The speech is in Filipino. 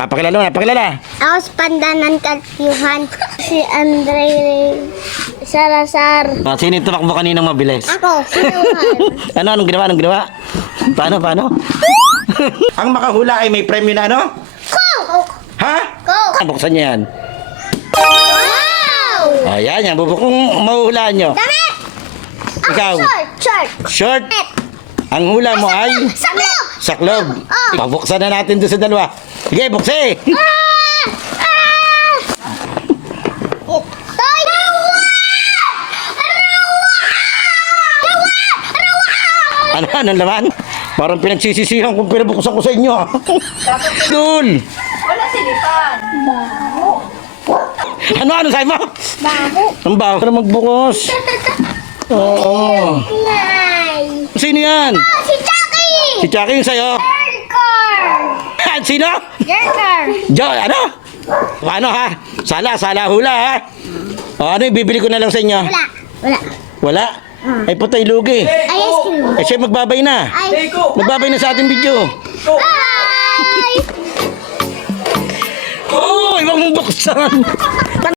Papakilala mo na, pakilala. Ako si Pandanan Katyuhan. Si Andre Salazar. Sino yung tumakbo kaninang mabilis? Ako, si Luhan. Anong ginawa? Paano? Ang makahula ay may premyo na ano? Coke! Ha? Coke! Buksan niyo yan. Wow! Ayan, yan. Bubukong mahuhulaan nyo. Damit! Ikaw. Short! Short. Ang hula mo ay Saklog! saklog. Pabuksan na natin doon sa dalawa. Sige, buksi. Toy! Ano naman? Parang pinagsisisihan kung pinabuksan ko sa inyo. Doon. Wala silipan. Ano sabi mo? Bago! Ang baho na magbukos. Oo. Nay! Sino yan? Si Chucky! Si Chucky yung sa'yo. Jerker! Sino? Jerker! Ano? Paano ha? Sala hula ha? O ano yung bibili ko na lang sa inyo? Wala. Wala? Ay putay lugi. Ice cream. Eh siya magbabay na. Ay. Magbabay na sa ating video. Bye! Oh, ibang buksan.